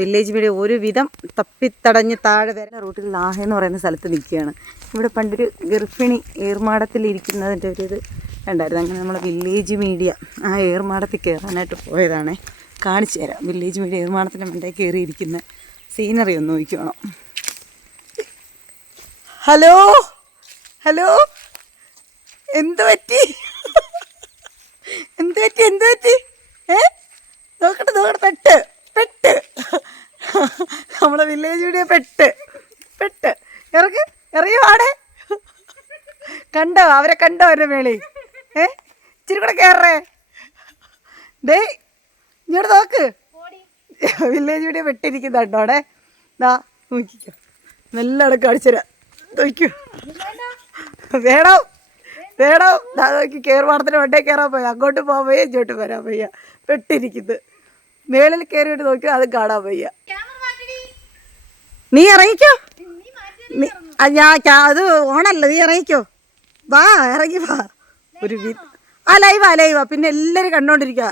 Village media ഒരുവിധം തപ്പിത്തടഞ്ഞ് താഴെ വരുന്ന റൂട്ടിൽ ലാഹ എന്ന് പറയുന്ന സ്ഥലത്ത് നിൽക്കുകയാണ്. ഇവിടെ പണ്ടൊരു ഗർഭിണി ഏർമാടത്തിൽ ഇരിക്കുന്നതിന്റെ ഒരു ഇത് ഉണ്ടായിരുന്നു അങ്ങനെ നമ്മൾ വില്ലേജ് മീഡിയ ആ ഏർമാടത്തിൽ കയറാനായിട്ട് പോയതാണേ. കാണിച്ചു തരാം. വില്ലേജ് മീഡിയ ഏർമാടത്തിന്റെ മണ്ടേ കയറിയിരിക്കുന്ന സീനറി ഒന്ന് നോക്കണം ഹലോ? ഹലോ? എന്ത് പറ്റി? എന്ത് പറ്റി? എന്ത് പറ്റി ഏ നോക്കട്ടെ നോക്കട്ടെ പെട്ട് പെട്ട് നമ്മളെ വില്ലേജ് വീഡിയോ പെട്ട്. പെട്ട്. ഇറങ്ങി. ഇറങ്ങി വാടേ. കണ്ടോ? അവരെ കണ്ടോ അവരുടെ മേളി? ഏ? ഇച്ചിരി കൂടെ കയറേ ഡേ ഇങ്ങോട്ട് നോക്ക്. വില്ലേജ് വീഡിയോ പെട്ടിരിക്കുന്ന കേട്ടോ അവിടെ? ദാ നോക്കിക്കോ. നല്ല അടക്കം അടിച്ചുതരാം നോക്കൂ വേണോ. വേണോ. ദാ നോക്കി. കയറുവാടത്തിന് വണ്ടേ കയറാൻ പോയി. അങ്ങോട്ട് പോകാൻ വയ്യ ഇങ്ങോട്ട് വരാൻ വയ്യ. പെട്ടിരിക്കുന്നത് മേളിൽ കയറിയിട്ട് നോക്കി അത് കാണാൻ വയ്യ. നീ ഇറങ്ങിക്കോ. ഞാൻ അത് ഓണല്ല നീ ഇറങ്ങിക്കോ. വാ ഇറങ്ങി വാ. ഒരു അലൈവ ആ ലൈവാ ലൈവാ. പിന്നെ എല്ലാവരും കണ്ടോണ്ടിരിക്കുക